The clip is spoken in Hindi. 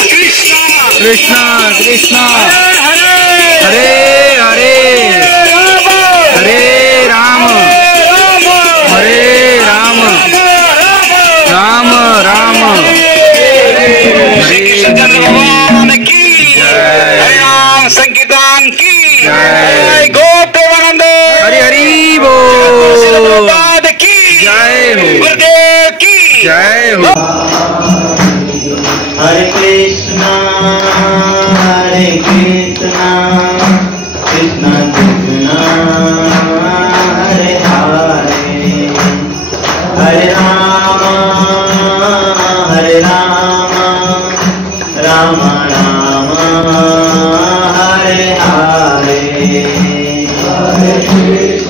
Krishna Krishna Hare Hare Hare Rama Hare Rama Rama Rama Shri Krishna चंद्र भगवान की हरे राम संकीर्तन की जय गो प्रेमानंद हरि हरि बोल की जय हो गुरुदेव की जय हो। हरे कृष्णा कृष्णा कृष्णा हरे हरे हरे राम राम राम हरे हरे हरे कृष्ण